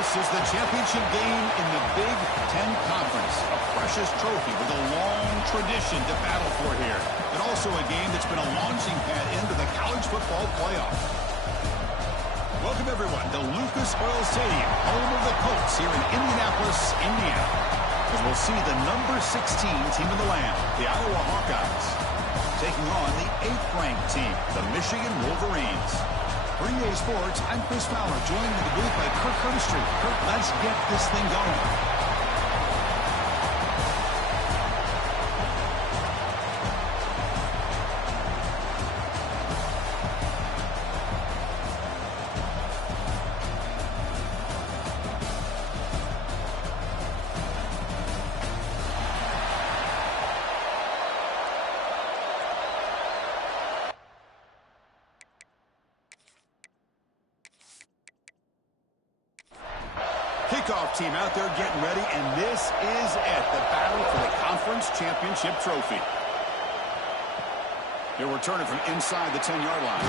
This is the championship game in the Big Ten Conference. A precious trophy with a long tradition to battle for here. And also a game that's been a launching pad into the college football playoff. Welcome, everyone, to Lucas Oil Stadium, home of the Colts here in Indianapolis, Indiana. As we'll see the number 16 team in the land, the Iowa Hawkeyes, taking on the 8th-ranked team, the Michigan Wolverines. For EA Sports, I'm Chris Fowler, joined in the booth by Kirk Herbstreit. Kirk, let's get this thing going. Kickoff team out there getting ready, and this is it, the battle for the conference championship trophy. He'll return it from inside the 10-yard line.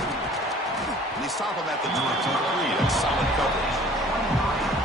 And they stop him at the 23. That's solid coverage.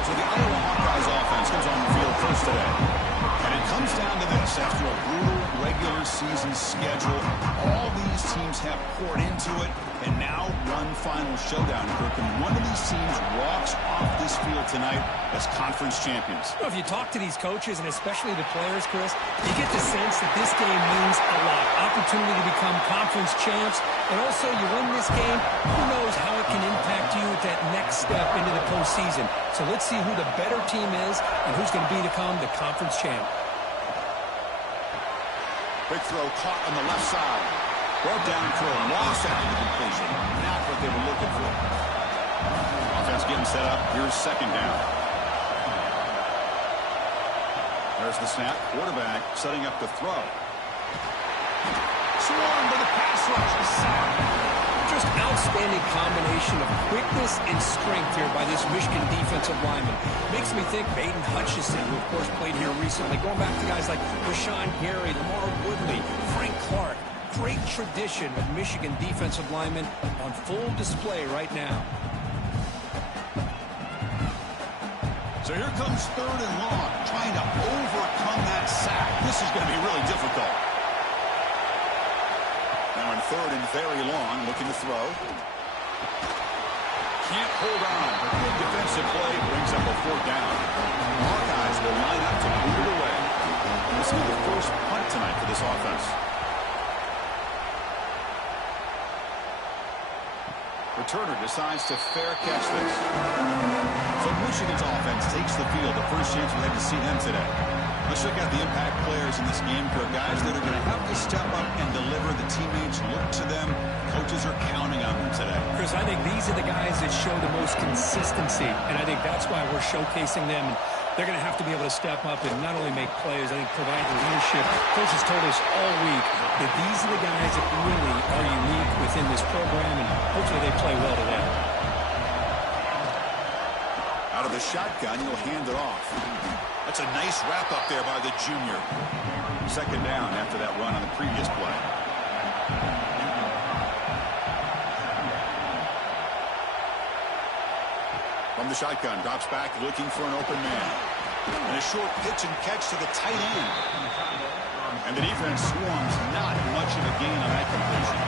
So the Iowa Hawkeyes offense comes on the field first today. And it comes down to this. After a brutal regular season schedule, all these teams have poured into it, and now one final showdown, Kirk. And one of these teams walks off this field tonight as conference champions. Well, if you talk to these coaches, and especially the players, Chris, you get the sense that this game means a lot. Opportunity to become conference champs, and also you win this game, who knows how it can impact you at that next step into the postseason. So let's see who the better team is and who's going to become the conference champ. Big throw caught on the left side. Brought down for a loss after the completion. Not what they were looking for. Offense getting set up. Here's second down. There's the snap. Quarterback setting up the throw. Swarmed by the pass rush. Just outstanding combination of quickness and strength here by this Michigan defensive lineman. Makes me think Baden Hutchinson, who of course played here recently, going back to guys like Rashawn Gary, Lamar Woodley, Frank Clark. Great tradition of Michigan defensive linemen on full display right now. So here comes third and long, trying to overcome that sack. This is going to be really difficult. Now in third and very long, looking to throw. Can't hold on. A good defensive play brings up a fourth down. Hawkeyes will line up to move it away. This will be the first punt tonight for this offense. Returner decides to fair catch this. So Michigan's offense takes the field. The first chance we had to see them today. Let's check out the impact players in this game, Kirk. Guys that are going to have to step up and deliver. The teammates look to them. Coaches are counting on them today. Chris, I think these are the guys that show the most consistency, and I think that's why we're showcasing them. They're going to have to be able to step up and not only make plays, I think provide the leadership. Coaches told us all week that these are the guys that really are unique within this program, and hopefully they play well today. Out of the shotgun, he'll hand it off. That's a nice wrap up there by the junior. Second down after that run on the previous play. From the shotgun, drops back, looking for an open man. And a short pitch and catch to the tight end. And the defense swarms, not much of a gain on that completion.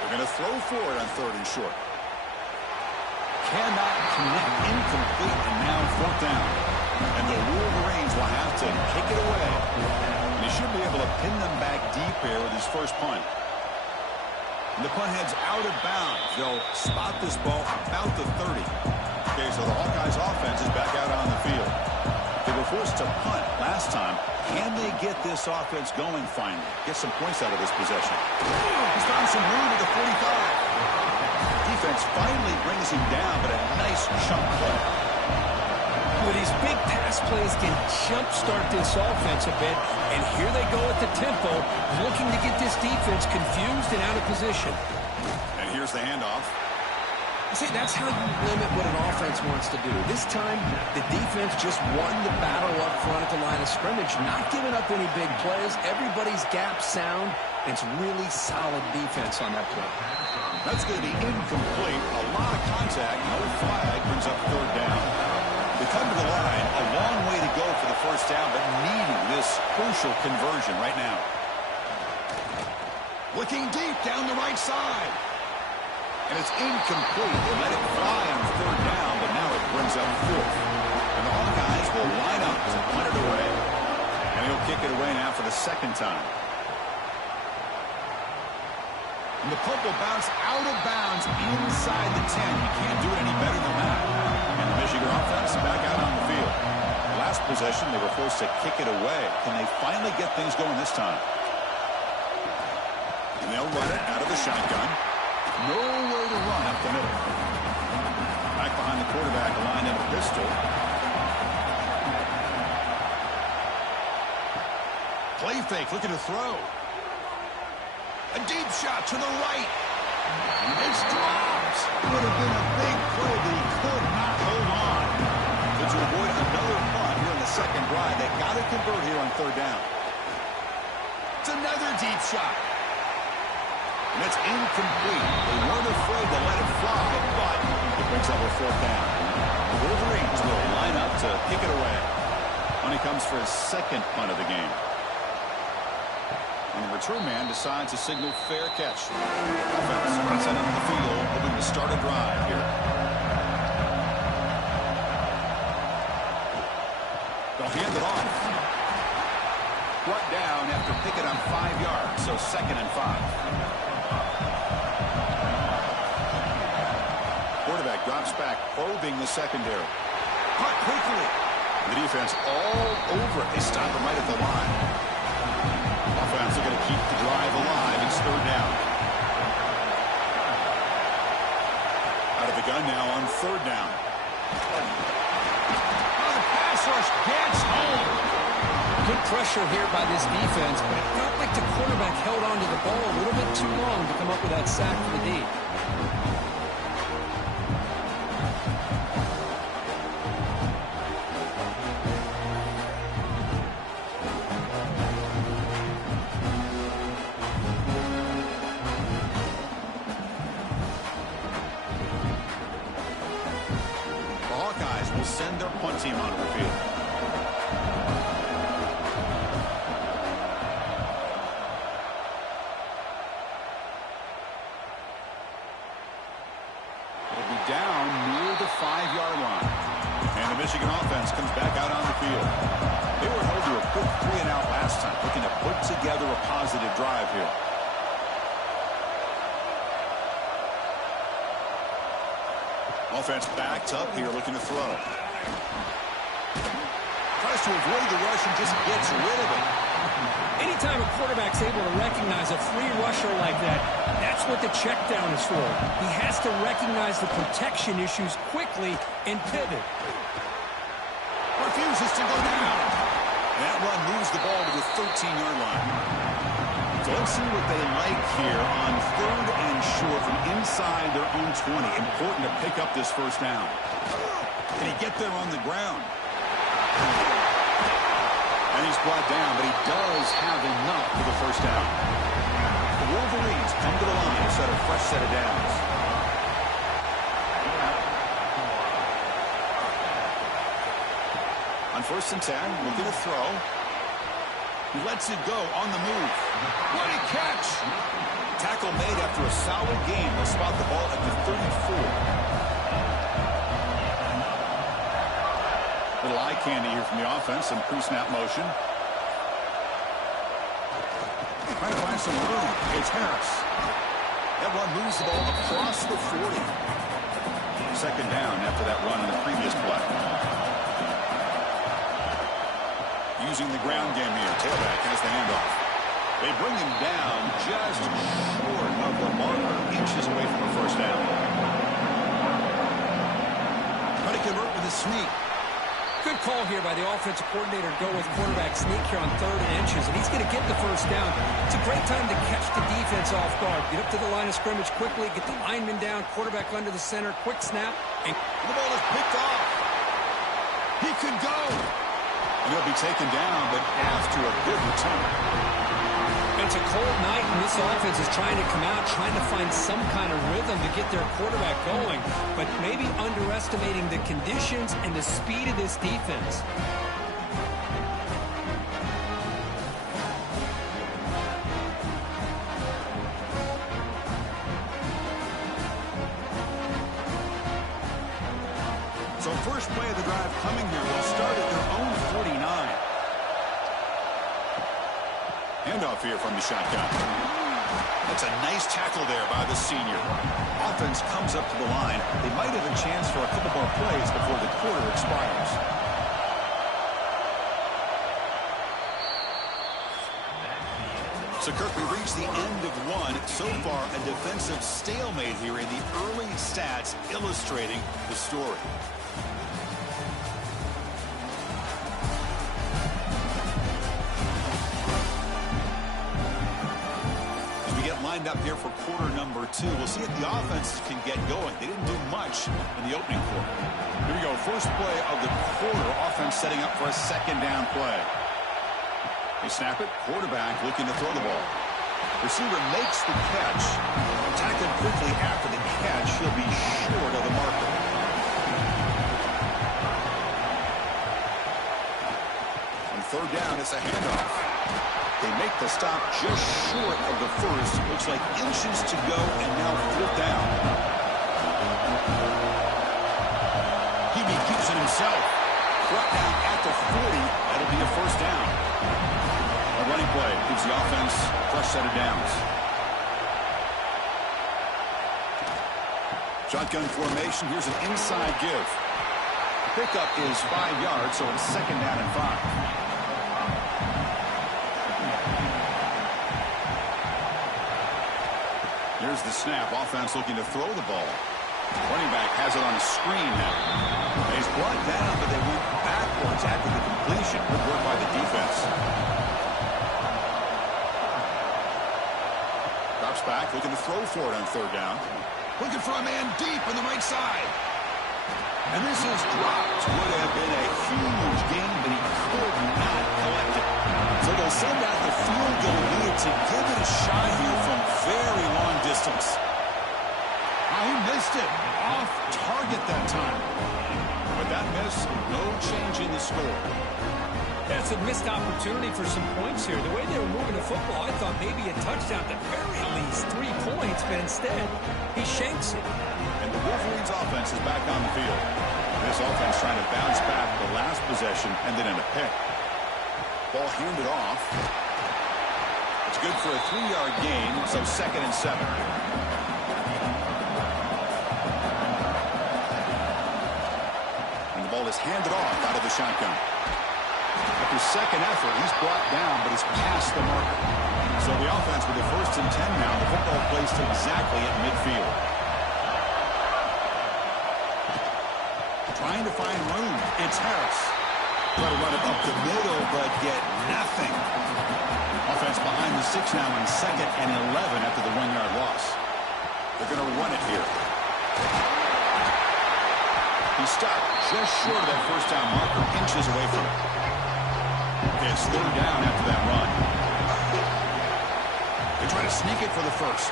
They're going to throw for it on third and short. Cannot connect, incomplete, and now fourth down. And the Wolverines will have to kick it away. And he should be able to pin them back deep here with his first punt. And the punt heads out of bounds. They'll spot this ball about the 30. Okay, so the Hawkeyes offense is back out on the field. They were forced to punt last time. Can they get this offense going finally? Get some points out of this possession. He's found some room at the 45. Defense finally brings him down, but a nice chunk play. With these big pass plays can jumpstart this offense a bit, and here they go at the tempo, looking to get this defense confused and out of position. And here's the handoff. See, that's how you limit what an offense wants to do. This time, the defense just won the battle up front at the line of scrimmage, not giving up any big plays. Everybody's gap sound, and it's really solid defense on that play. That's going to be incomplete. A lot of contact. No flag. Brings up third down. They come to the line. A long way to go for the first down, but needing this crucial conversion right now. Looking deep down the right side. And it's incomplete. They let it fly on third down, but now it brings up fourth. And the Hawkeyes will line up to punt it away. And he'll kick it away now for the second time. And the punt will bounce out of bounds inside the 10. You can't do it any better than that. And the Michigan offense back out on the field. Last possession, they were forced to kick it away. Can they finally get things going this time? And they'll run it out of the shotgun. Nowhere to run up the middle. Back behind the quarterback, lined in a pistol. Play fake, looking to throw. A deep shot to the right. It's dropped. Would have been a big play, but he could not hold on. But to avoid another punt here in the second drive, they got to convert here on third down. It's another deep shot. And it's incomplete. They weren't afraid to let it fly, but it brings up a fourth down. The Wolverines will line up to kick it away. When he comes for his second punt of the game. And the return man decides to signal fair catch. Offense runs out on the field, hoping to start a drive here. They'll hand it off. Brought down after picking on 5 yards, so 2nd and 5. Quarterback drops back, probing the secondary. Caught quickly. The defense all over it. They stop him right at the line. Offense are going to keep the drive alive. It's third down. Out of the gun now on third down. Oh, the pass rush gets home. Good pressure here by this defense, but it felt like the quarterback held on to the ball a little bit too long to come up with that sack for the D. Send their punt team onto the field. It'll be down near the 5-yard line. And the Michigan offense comes back out on the field. They were held to a quick 3-and-out last time, looking to put together a positive drive here. Offense backed up here, looking to throw. Tries to avoid the rush and just gets rid of it. Anytime a quarterback's able to recognize a free rusher like that, that's what the check down is for. He has to recognize the protection issues quickly and pivot. Refuses to go down. That run moves the ball to the 13-yard line. So let's see what they like here on third and short from inside their own 20. Important to pick up this first down. Can he get there on the ground? And he's brought down, but he does have enough for the first down. The Wolverines come to the line to set a fresh set of downs. On 1st and 10, looking to throw. He lets it go on the move. What a catch! Tackle made after a solid game. They'll spot the ball at the 34. Little eye candy here from the offense. Some pre-snap motion. Trying to find some room. It's Harris. That run moves the ball across the 40. Second down after that run in the previous play. Using the ground game here. Tailback has the handoff. They bring him down just short of the marker, inches away from the first down. Trying to convert with a sneak. Good call here by the offensive coordinator to go with quarterback sneak here on 3rd and inches, and he's going to get the first down. It's a great time to catch the defense off guard. Get up to the line of scrimmage quickly, get the lineman down, quarterback under the center, quick snap, and the ball is picked off. He could go. And he'll be taken down, but after a good return. And It's a cold night, and this offense is trying to come out, trying to find some kind of rhythm to get their quarterback going, but maybe underestimating the conditions and the speed of this defense. So first play of the drive coming here will start at their own 49. Handoff here from the shotgun. That's a nice tackle there by the senior. Offense comes up to the line. They might have a chance for a couple more plays before the quarter expires. So, Kirk, we reached the end of one. So far, a defensive stalemate here in the early stats illustrating the story. Lined up here for quarter number 2. We'll see if the offense can get going. They didn't do much in the opening quarter. Here we go. First play of the quarter. Offense setting up for a second down play. They snap it. Quarterback looking to throw the ball. Receiver makes the catch. Tackled quickly after the catch. He'll be short of the marker. On third down, it's a handoff. They make the stop just short of the first. Looks like inches to go, and now fourth down. Hawkeyes keeps it himself. Brought down at the 40. That'll be a first down. A running play gives the offense a fresh set of downs. Shotgun formation. Here's an inside give. Pickup is 5 yards, so it's second down and 5. Here's the snap. Offense looking to throw the ball. Running back has it on a screen now. He's brought down, but they went backwards after the completion. Good work by the defense. Drops back, looking to throw for it on third down. Looking for a man deep on the right side. And this is dropped. Would have been a huge gain, but he could not collect it. So they'll send out the field goal needed to give it a shot here from very long distance. He missed it. Off target that time. But that miss, no change in the score. That's a missed opportunity for some points here. The way they were moving the football, I thought maybe a touchdown, at the very least 3 points, but instead, he shanks it. And the Wolverines offense is back on the field. This offense trying to bounce back the last possession and then in a pick. Ball handed off. It's good for a 3-yard gain, so second and 7. And the ball is handed off out of the shotgun. After second effort, he's brought down, but he's past the marker. So the offense with the first and 10 now. The football placed exactly at midfield. Trying to find room. It's Harris. Try to run it up the middle, but get nothing. Offense behind the 6 now in second and 11 after the 1-yard loss. They're going to run it here. He stopped just short of that first down marker, inches away from it. It's third down after that run. They try to sneak it for the first.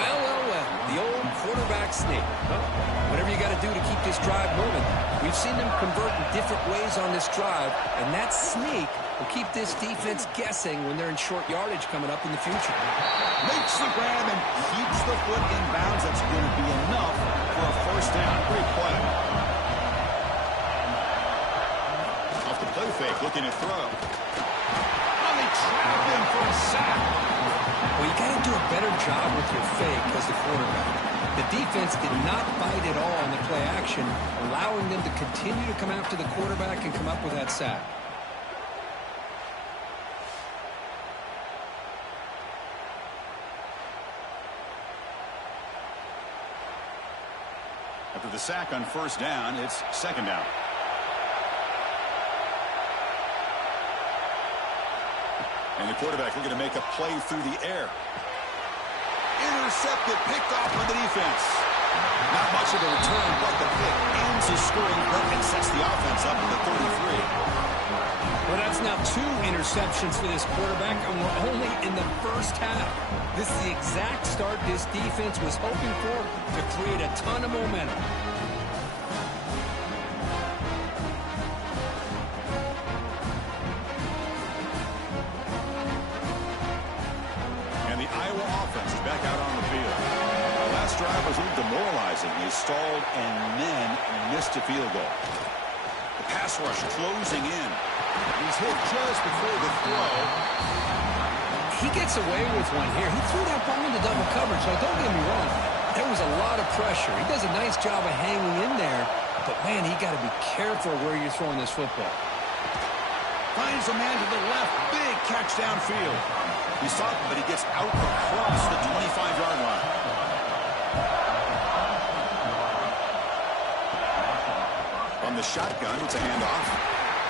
Well, well, well. The old quarterback sneak. Well, whatever you got to do to keep this drive moving. We've seen them convert in different ways on this drive, and that sneak will keep this defense guessing when they're in short yardage coming up in the future. Makes the grab and keeps the foot in bounds. That's going to be enough for a first down. Great play. Off the play fake, looking to throw. Oh, they trap him for a sack. Well, you got to do a better job with your fake as the quarterback. The defense did not bite at all on the play action, allowing them to continue to come after the quarterback and come up with that sack. After the sack on first down, it's second down. And the quarterback looking to make a play through the air. Intercepted, picked off by the defense. Not much of a return, but the pick ends his scoring drive and sets the offense up to the 33. Well, that's now 2 interceptions for this quarterback, and we're only in the first half. This is the exact start this defense was hoping for to create a ton of momentum. And the Iowa offense is back out on the field. The last drive was a little demoralizing. They stalled and then missed a field goal. The pass rush closing in. He's hit just before the throw. He gets away with one here. He threw that ball into double coverage, so don't get me wrong. There was a lot of pressure. He does a nice job of hanging in there, but, man, he got to be careful where you're throwing this football. Finds a man to the left. Big catch downfield. He's stopped, but he gets out across the 25-yard line. On the shotgun, it's a handoff.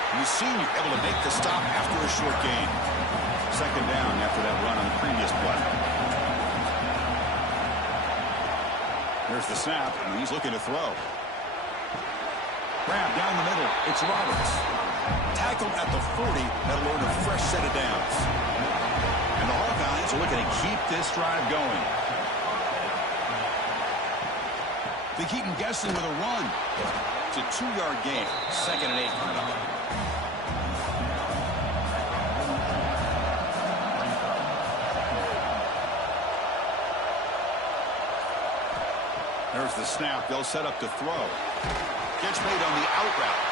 And the senior able to make the stop after a short gain. Second down after that run on the previous play. Here's the snap, and he's looking to throw. Grab down the middle. It's Roberts. Tackled at the 40. That'll earn a fresh set of downs. And the Hawkeyes are looking to keep this drive going. They keep him guessing with a run. It's a 2-yard gain. 2nd and 8 coming up. There's the snap. They'll set up to throw. Catch made on the out route.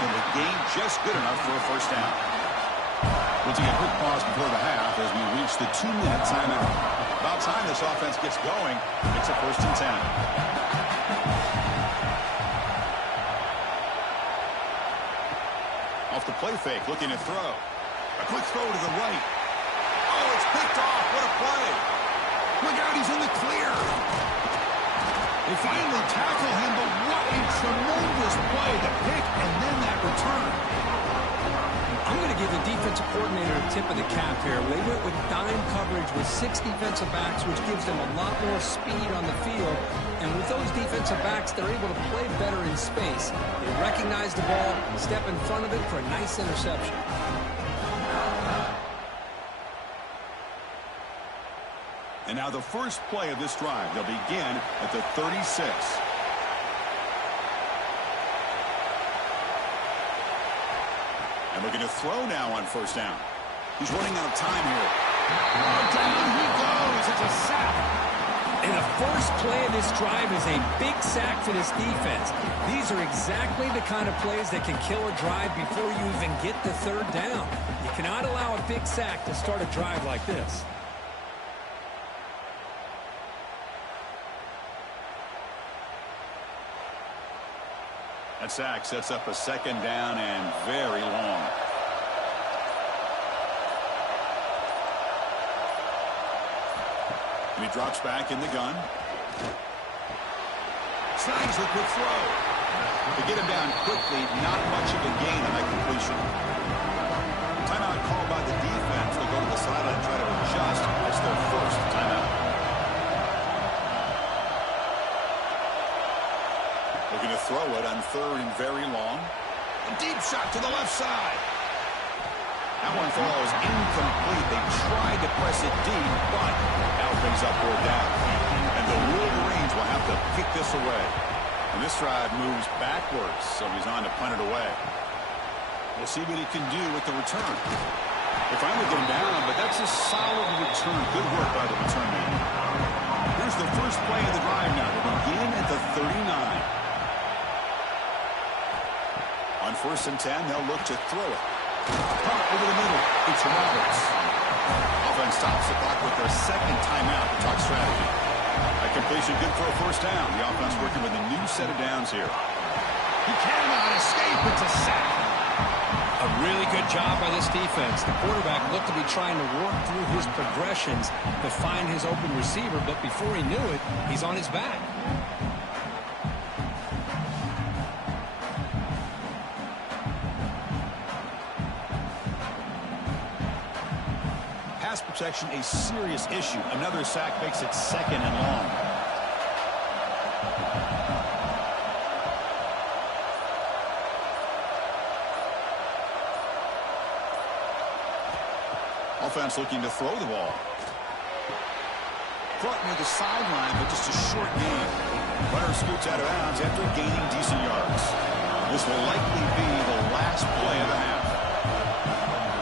And the gain just good enough for a first down. We'll take a quick pause before the half as we reach the 2-minute timeout. About time this offense gets going. It's a 1st and 10. Off the play fake, looking to throw. A quick throw to the right. Oh, it's picked off. What a play. Look out, he's in the clear. They finally tackle him, but what a tremendous play. The pick and then that return. I'm going to give the defensive coordinator a tip of the cap here. They went with dime coverage with 6 defensive backs, which gives them a lot more speed on the field. And with those defensive backs, they're able to play better in space. They recognize the ball, step in front of it for a nice interception. And now the first play of this drive. They'll begin at the 36. And looking to throw now on 1st down. He's running out of time here. Oh, down he goes. It's a sack. And the first play of this drive is a big sack for this defense. These are exactly the kind of plays that can kill a drive before you even get the 3rd down. You cannot allow a big sack to start a drive like this. That sack sets up a 2nd down and very long. And he drops back in the gun. Snags the quick throw. To get him down quickly, not much of a gain on that completion. Timeout called by the defense. They'll go to the sideline and try to adjust. It's their 1st timeout. Looking to throw it on 3rd and very long. A deep shot to the left side. That one falls incomplete. They tried to press it deep, but now brings up 4th down. And the Wolverines will have to kick this away. And this drive moves backwards, so he's on to punt it away. We'll see what he can do with the return. They finally get him down, but that's a solid return. Good work by the return man. Here's the first play of the drive now. They begin at the 39. On 1st and 10, they'll look to throw it. Pump over the middle. It's Roberts. Offense stops the clock with their 2nd timeout to talk strategy. That completion good for a 1st down. The offense working with a new set of downs here. He cannot escape. It's a sack. A really good job by this defense. The quarterback looked to be trying to work through his progressions to find his open receiver, but before he knew it, he's on his back. Pass protection a serious issue. Another sack makes it 2nd and long. Offense looking to throw the ball. Front near the sideline, but just a short gain. Runner scoots out of bounds after gaining decent yards. This will likely be the last play of the half.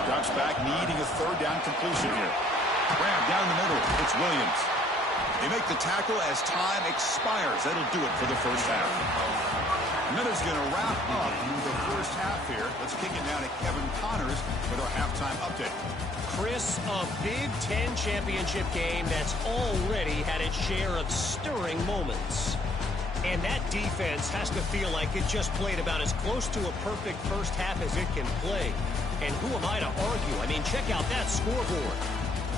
Drops back, needing a third down completion here. Grab down the middle. It's Williams. They make the tackle as time expires. That'll do it for the first half. Miller's going to wrap up the first half here. Let's kick it down to Kevin Connors with our halftime update. Chris, a Big Ten championship game that's already had its share of stirring moments. And that defense has to feel like it just played about as close to a perfect first half as it can play. And who am I to argue? I mean, check out that scoreboard.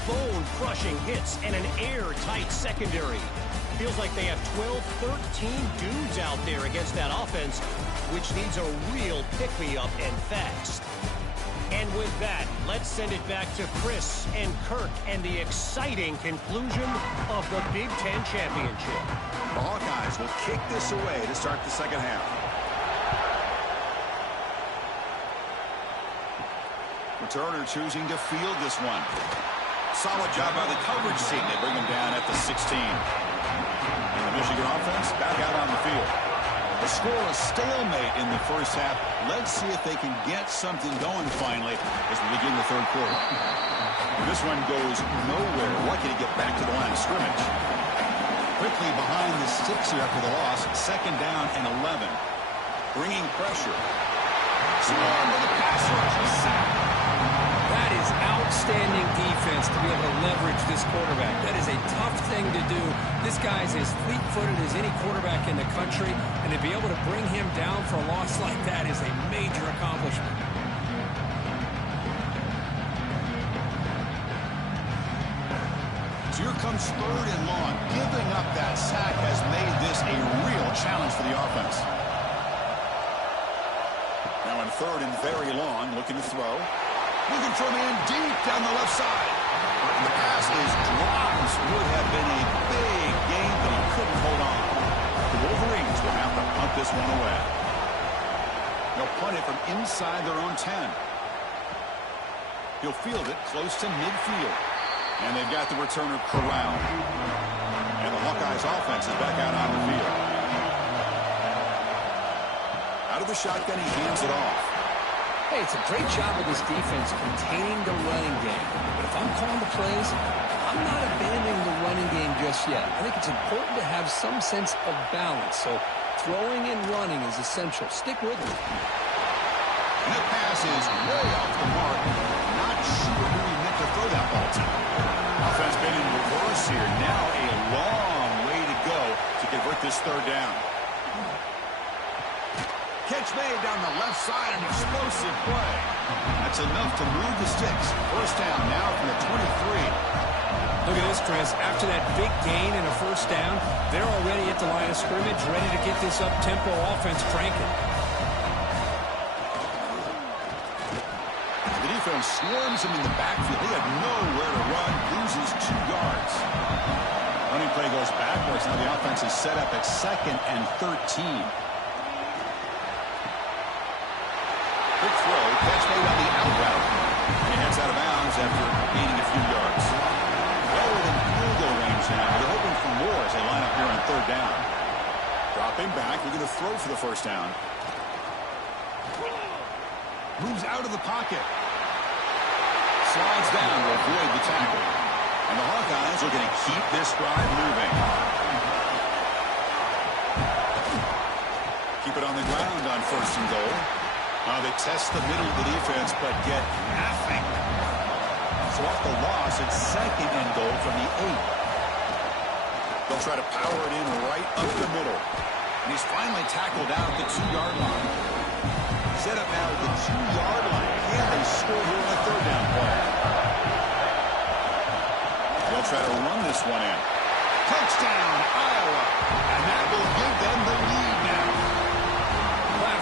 Bone-crushing hits and an airtight secondary. Feels like they have 12, 13 dudes out there against that offense, which needs a real pick-me-up and fast. And with that, let's send it back to Chris and Kirk and the exciting conclusion of the Big Ten Championship. The Hawkeyes will kick this away to start the second half. Returner choosing to field this one. Solid job by the coverage team. They bring him down at the 16. And the Michigan offense back out on the field. The score is stalemate in the first half. Let's see if they can get something going finally as we begin the third quarter. This one goes nowhere. Lucky to get back to the line of scrimmage. Quickly behind the sticks here after the loss. Second down and 11. Bringing pressure. Swarm with a pass rush. A sack. That is outstanding defense to be able to leverage this quarterback. That is a tough thing to do. This guy's as fleet-footed as any quarterback in the country, and to be able to bring him down for a loss like that is a major accomplishment. So here comes third and long. Giving up that sack has made this a real challenge for the offense. Now in third and very long, looking to throw. Moving from in deep down the left side. And the pass is dropped. Would have been a big gain, but he couldn't hold on. The Wolverines will have to punt this one away. They'll punt it from inside their own 10. He'll field it close to midfield. And they've got the returner corralled. And the Hawkeyes offense is back out on the field. Out of the shotgun, he hands it off. Hey, it's a great job of this defense containing the running game. But if I'm calling the plays, I'm not abandoning the running game just yet. I think it's important to have some sense of balance. So throwing and running is essential. Stick with it. And that pass is way off the mark. Not sure who he meant to throw that ball to. Offense been in reverse here. Now a long way to go to convert this third down. Catch made down the left side, an explosive play. That's enough to move the sticks. First down now from the 23. Look at this, Chris. After that big gain and a first down, they're already at the line of scrimmage, ready to get this up-tempo offense cranking. The defense swarms him in the backfield. He had nowhere to run, loses 2 yards. Running play goes backwards. Now the offense is set up at 2nd and 13. Quick throw, catch made on the out route. And he heads out of bounds after gaining a few yards. Well within field goal range now. They're hoping for more as they line up here on third down. Dropping back, looking to throw for the first down. Moves out of the pocket. Slides down to avoid the tackle. And the Hawkeyes are going to keep this drive moving. Keep it on the ground on first and goal. They test the middle of the defense, but get nothing. So off the loss, it's 2nd and goal from the 8. They'll try to power it in right up the middle. And he's finally tackled out at the 2-yard line. Set up now at the 2-yard line. Can they score here on the third down play? They'll try to run this one in. Touchdown, Iowa. And that will give them the lead now.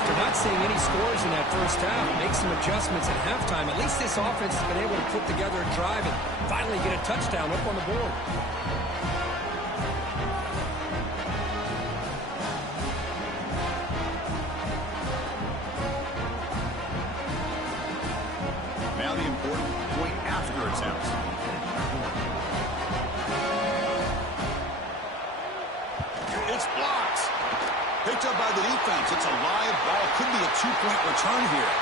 After not seeing any scores in that first half, make some adjustments at halftime. At least this offense has been able to put together a drive and finally get a touchdown up on the board. Now the important point after after attempt. It's blocked. Picked up by the defense. It's a live ball. Could be a two-point return here.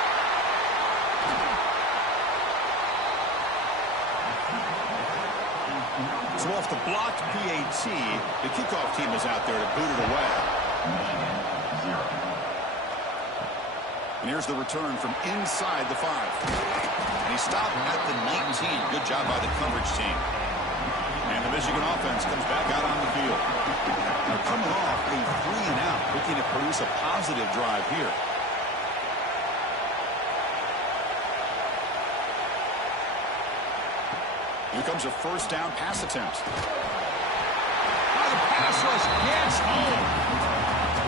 So off the blocked PAT, the kickoff team is out there to boot it away. And here's the return from inside the 5. And he stopped at the 19. Good job by the coverage team. And the Michigan offense comes back out on the field. Now coming off a 3-and-out, looking to produce a positive drive here. Here comes a first down pass attempt. The pass rush gets home.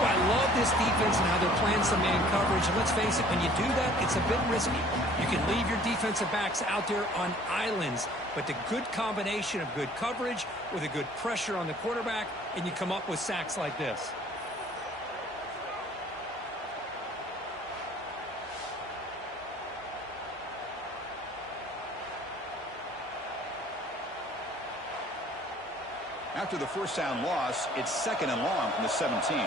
Well, I love this defense and how they're playing some man coverage. And let's face it, when you do that, it's a bit risky. You can leave your defensive backs out there on islands, but the good combination of good coverage with a good pressure on the quarterback, and you come up with sacks like this. After the first down loss, it's 2nd and long from the 17.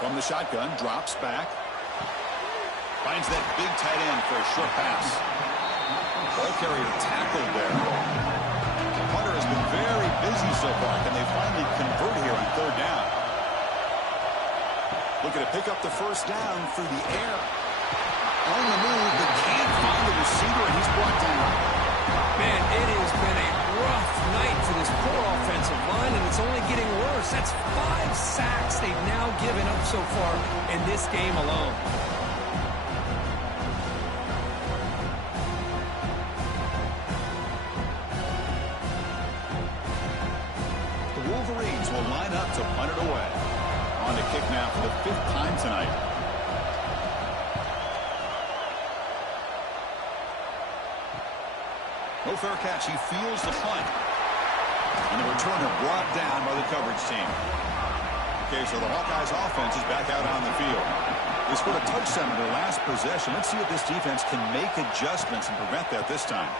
From the shotgun, drops back. Finds that big tight end for a short pass. Ball carrier tackled there. The punter has been very busy so far. Can they finally convert here on 3rd down? Looking to pick up the first down through the air. On the move, but can't find the receiver, and he's brought down. Man, it has been a rough night for this poor offensive line, and it's only getting worse. That's 5 sacks they've now given up so far in this game alone. The Wolverines will line up to punt it away. On to kick now for the 5th time tonight. No fair catch. He feels the punt. And the returner brought down by the coverage team. Okay, so the Hawkeyes offense is back out on the field. They scored a touchdown in their last possession. Let's see if this defense can make adjustments and prevent that this time.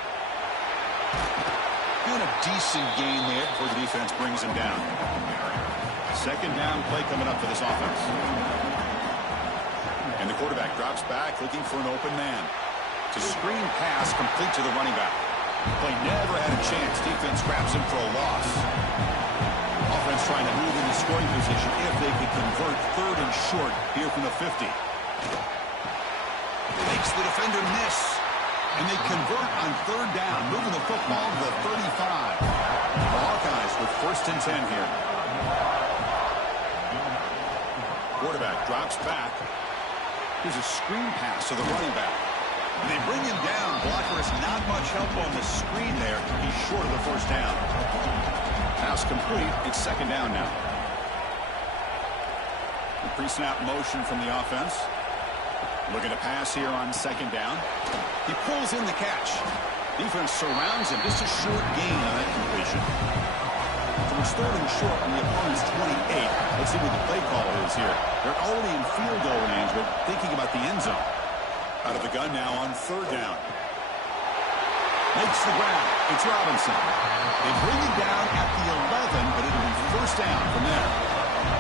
Doing a decent gain there before the defense brings him down. 2nd down play coming up for this offense. And the quarterback drops back looking for an open man. It's a screen pass complete to the running back. Play never had a chance. Defense grabs him for a loss. Offense trying to move into scoring position if they could convert 3rd and short here from the 50. Makes the defender miss. And they convert on 3rd down, moving the football to the 35. The Hawkeyes with 1st and 10 here. Quarterback drops back. Here's a screen pass to the running back. And they bring him down. Blocker has not much help on the screen there. He's short of the first down. Pass complete. It's 2nd down now. The pre-snap motion from the offense. Looking to pass here on 2nd down. He pulls in the catch. Defense surrounds him. Just a short gain on that completion. So we're starting short on the opponent's 28. Let's see what the play call is here. They're already in field goal range, but thinking about the end zone. Out of the gun now on 3rd down. Makes the grab. It's Robinson. They bring him down at the 11, but it'll be 1st down from there.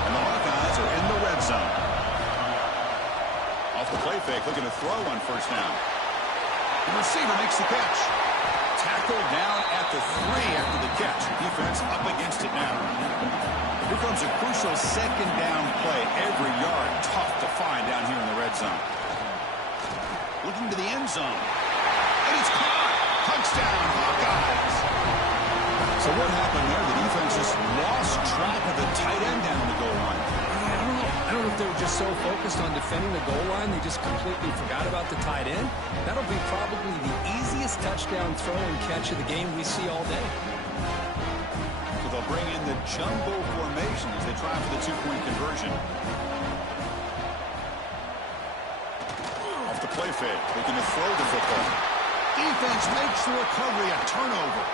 And the Hawkeyes are in the red zone. Off the play fake, looking to throw on 1st down. The receiver makes the catch. Tackled down at the 3 after the catch. Defense up against it now. Here comes a crucial 2nd down play. Every yard tough to find down here in the red zone. Looking to the end zone. And it's caught. Touchdown, Hawkeyes. So what happened there? The defense just lost track of the tight end down the goal line. I don't know if they were just so focused on defending the goal line, they just completely forgot about the tight end. That'll be probably the easiest touchdown throw and catch of the game we see all day. So they'll bring in the jumbo formation as they try for the 2-point conversion. Off the play fake, looking to throw the football. Defense makes the recovery, a turnover.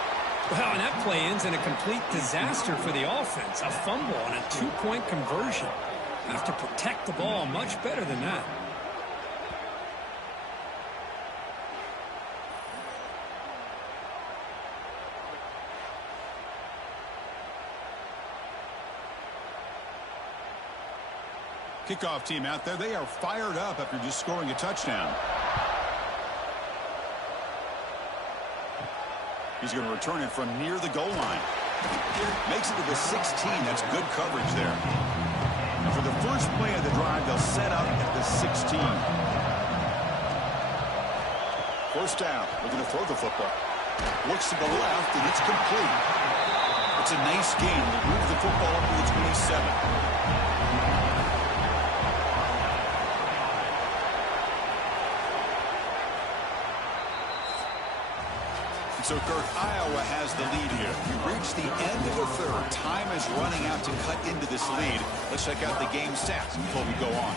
Well, and that play ends in a complete disaster for the offense. A fumble and a 2-point conversion. Have to protect the ball much better than that. Kickoff team out there, they are fired up after just scoring a touchdown. He's going to return it from near the goal line. Makes it to the 16. That's good coverage there. And for the first play of the drive, they'll set up at the 16. First down. Looking to throw the football. Looks to the left, and it's complete. It's a nice gain. We'll move the football up to the 27. So, Kirk, Iowa has the lead here. We reached the end of the third. Time is running out to cut into this lead. Let's check out the game stats before we go on.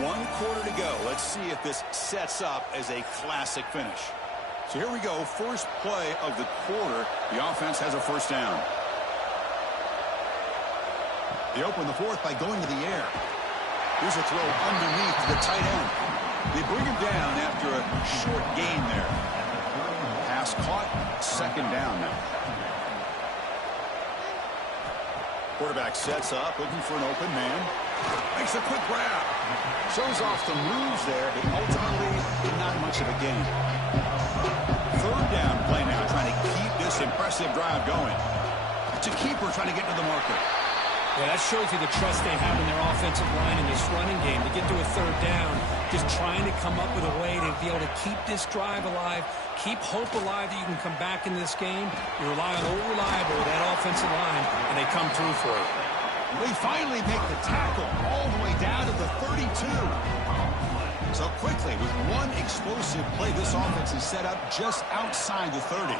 One quarter to go. Let's see if this sets up as a classic finish. So here we go. First play of the quarter. The offense has a first down. They open the fourth by going to the air. Here's a throw underneath the tight end. They bring him down after a short gain there. Pass caught, second down now. Quarterback sets up, looking for an open man. Makes a quick grab. Shows off some moves there, but ultimately not much of a gain. Third down play now, trying to keep this impressive drive going. It's a keeper trying to get to the marker. Yeah, that shows you the trust they have in their offensive line in this running game. To get to a third down, just trying to come up with a way to be able to keep this drive alive, keep hope alive that you can come back in this game. You rely on reliable that offensive line, and they come through for it. They finally make the tackle all the way down to the 32. So quickly, with one explosive play, this offense is set up just outside the 30.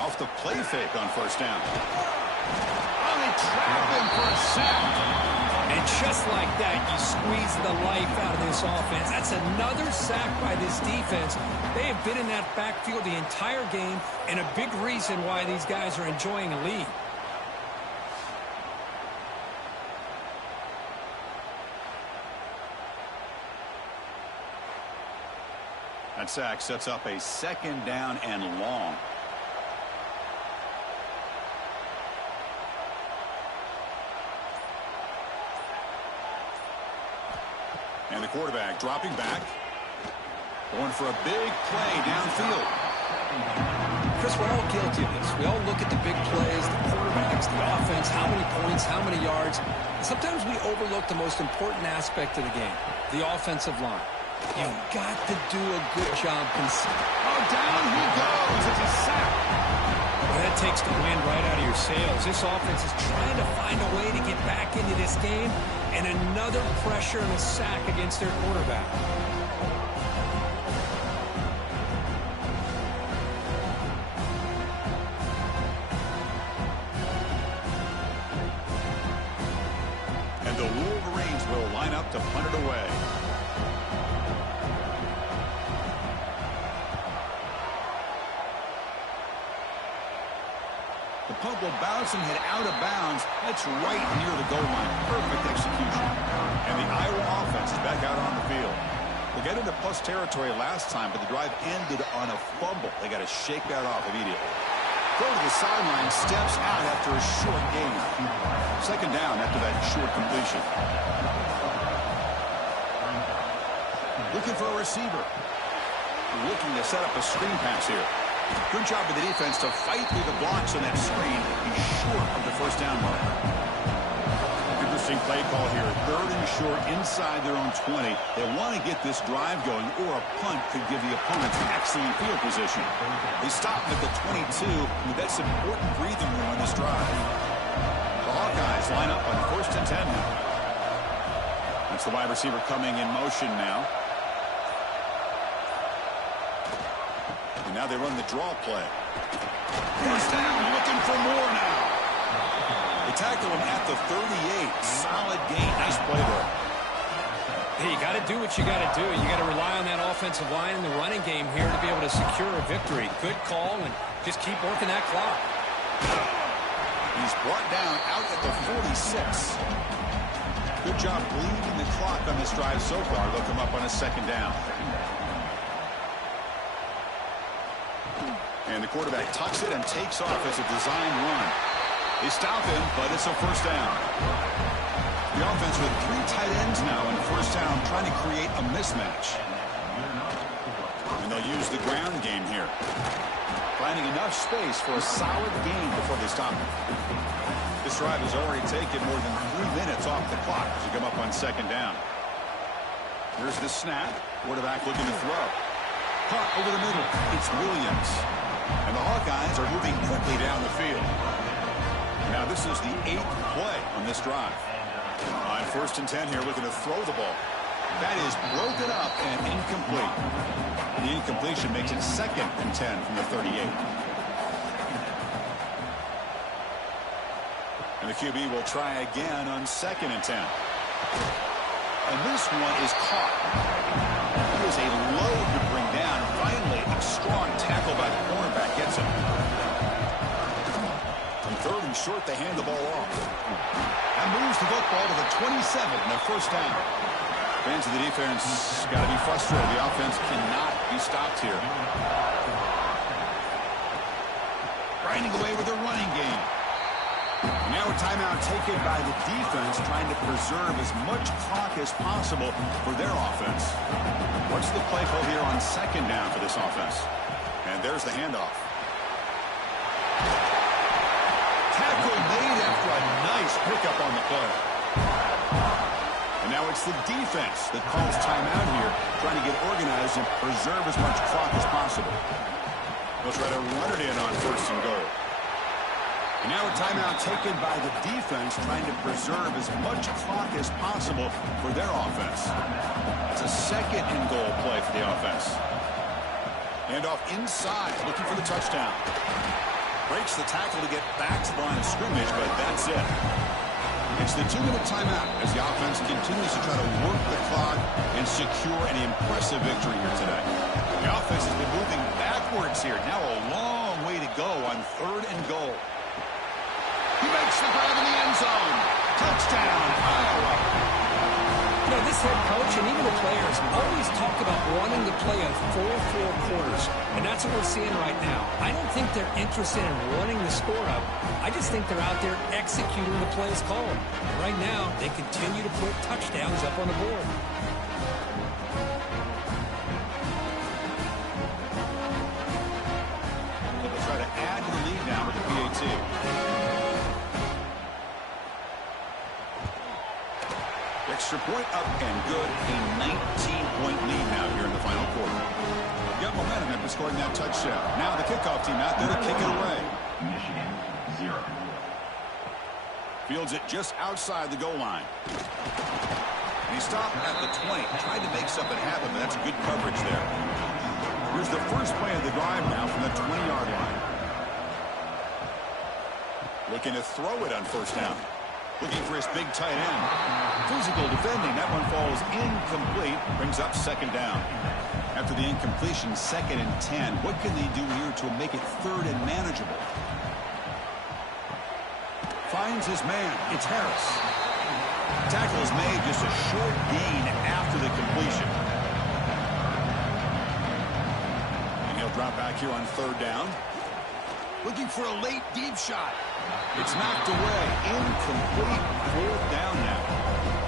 Off the play fake on first down. Oh, they trap him for a sack. And just like that, you squeeze the life out of this offense. That's another sack by this defense. They have been in that backfield the entire game, and a big reason why these guys are enjoying a lead. That sack sets up a second down and long. And the quarterback dropping back. Going for a big play downfield. Chris, we're all guilty of this. We all look at the big plays, the quarterbacks, the offense, how many points, how many yards. Sometimes we overlook the most important aspect of the game, the offensive line. You've got to do a good job. Oh, down he goes. It's a sack. Well, that takes the wind right out of your sails. This offense is trying to find a way to get back into this game, and another pressure and a sack against their quarterback. And the Wolverines will line up to punt it away. The punt will bounce and head out of bounds. That's right near the goal line. Perfect execution. And the Iowa offense is back out on the field. We'll get into plus territory last time, but the drive ended on a fumble. They got to shake that off immediately. Throw to the sideline, steps out after a short gain. Second down after that short completion. Looking for a receiver. Looking to set up a screen pass here. Good job of the defense to fight through the blocks on that screen. He's short of the first down mark. Interesting play call here. Third and short inside their own 20. They want to get this drive going, or a punt could give the opponents excellent field position. They stop them at the 22, and that's important breathing room on this drive. The Hawkeyes line up on first and 10 now. That's the wide receiver coming in motion now. And now they run the draw play. First down, looking for more now. They tackle him at the 38. Solid gain. Nice play there. Hey, you got to do what you got to do. You got to rely on that offensive line in the running game here to be able to secure a victory. Good call, and just keep working that clock. He's brought down out at the 46. Good job bleeding the clock on this drive so far. They'll come up on a second down. The quarterback tucks it and takes off as a design run. They stop him, but it's a first down. The offense with 3 tight ends now in first down, trying to create a mismatch. And they'll use the ground game here. Finding enough space for a solid gain before they stop him. This drive has already taken more than 3 minutes off the clock as you come up on second down. Here's the snap. Quarterback looking to throw. Caught over the middle. It's Williams. And the Hawkeyes are moving quickly down the field. Now this is the 8th play on this drive. On 1st and 10 here, looking to throw the ball. That is broken up and incomplete. The incompletion makes it 2nd and 10 from the 38. And the QB will try again on 2nd and 10. And this one is caught. It was a load to bring down. Finally, a strong tackle by the cornerback gets him. From 3rd and short, they hand the ball off. That moves the football to the 27 and their first down. Fans of the defense got to be frustrated. The offense cannot be stopped here. Grinding away with their running game. Now a timeout taken by the defense, trying to preserve as much clock as possible for their offense. What's the play call here on 2nd down for this offense? And there's the handoff. Tackle made after a nice pickup on the play. And now it's the defense that calls timeout here, trying to get organized and preserve as much clock as possible. They'll try to run it in on 1st and goal. And now a timeout taken by the defense, trying to preserve as much clock as possible for their offense. It's a 2nd and goal play for the offense. Handoff inside, looking for the touchdown. Breaks the tackle to get back to the line of scrimmage, but that's it. It's the 2-minute timeout as the offense continues to try to work the clock and secure an impressive victory here today. The offense has been moving backwards here. Now a long way to go on 3rd and goal. He makes the grab in the end zone. Touchdown, Iowa. You know, this head coach and even the players always talk about wanting to play a full 4 quarters, and that's what we're seeing right now. I don't think they're interested in running the score up. I just think they're out there executing the plays called. Right now, they continue to put touchdowns up on the board. They'll try to add to the lead now with the PAT. Extra point up and good. A 19-point lead now here in the final quarter. Got momentum after scoring that touchdown. Now the kickoff team out there to kick it away. Michigan, 0. Fields it just outside the goal line. And he stopped at the 20. Tried to make something happen, but that's good coverage there. Here's the first play of the drive now from the 20-yard line. Looking to throw it on 1st down. Looking for his big tight end. Physical defending. That one falls incomplete. Brings up 2nd down. After the incompletion, 2nd and 10. What can they do here to make it 3rd and manageable? Finds his man. It's Harris. Tackle is made, just a short gain after the completion. And he'll drop back here on 3rd down. Looking for a late deep shot. It's knocked away. Incomplete. 4th down now.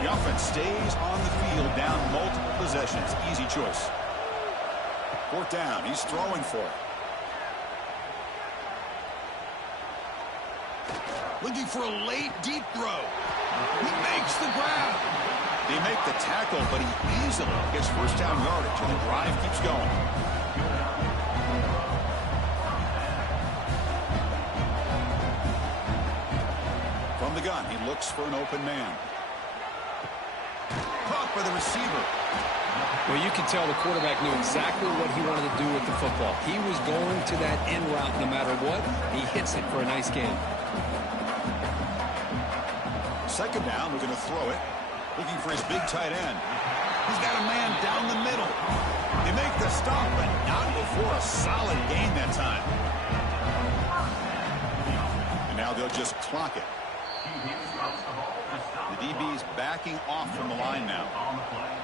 The offense stays on the field, down multiple possessions. Easy choice. 4th down. He's throwing for it. Looking for a late deep throw. He makes the grab. They make the tackle, but he easily gets 1st down yardage, and the drive keeps going. From the gun, he looks for an open man. Caught by the receiver. Well, you can tell the quarterback knew exactly what he wanted to do with the football. He was going to that end route no matter what. He hits it for a nice gain. 2nd down, we're going to throw it. Looking for his big tight end. He's got a man down the middle. They make the stop, but not before a solid gain that time. And now they'll just clock it. The DB's backing off from the line now.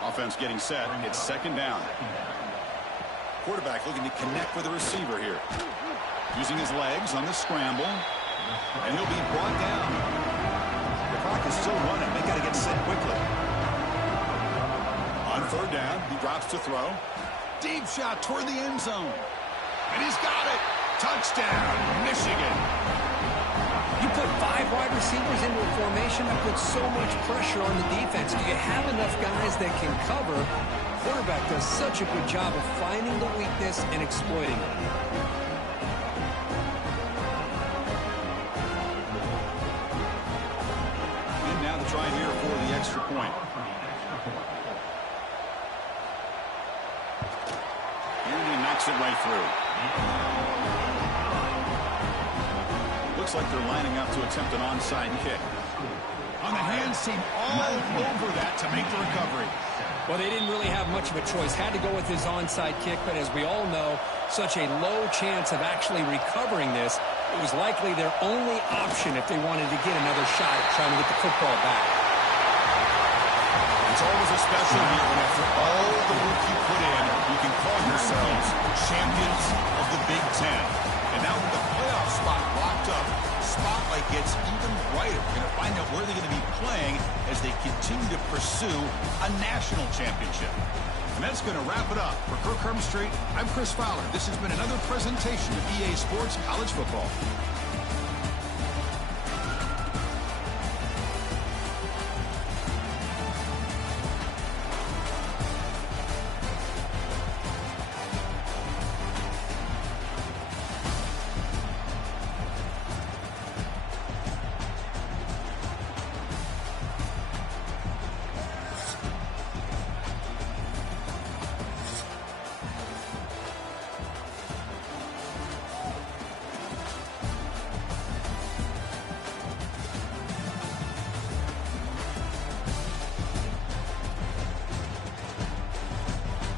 Offense getting set. It's 2nd down. Quarterback looking to connect with the receiver here. Using his legs on the scramble. And he'll be brought down. The clock is still running. They got to get set quickly. On third down, he drops to throw. Deep shot toward the end zone. And he's got it. Touchdown, Michigan. You put 5 wide receivers into a formation that puts so much pressure on the defense. Do you have enough guys that can cover? Quarterback does such a good job of finding the weakness and exploiting it. And now the try here for the extra point. And he knocks it right through. Looks like they're lining up to attempt an onside kick. On the hands team all over that to make the recovery. Well, they didn't really have much of a choice. Had to go with his onside kick, but as we all know, such a low chance of actually recovering this. It was likely their only option if they wanted to get another shot at trying to get the football back. It's always a special year when after all the work you put in, you can call yourselves champions of the Big Ten. And now with the playoff spot locked up, spotlight gets even brighter. We're going to find out where they're going to be playing as they continue to pursue a national championship. And that's going to wrap it up. For Kirk Hermstreet, I'm Chris Fowler. This has been another presentation of EA Sports College Football.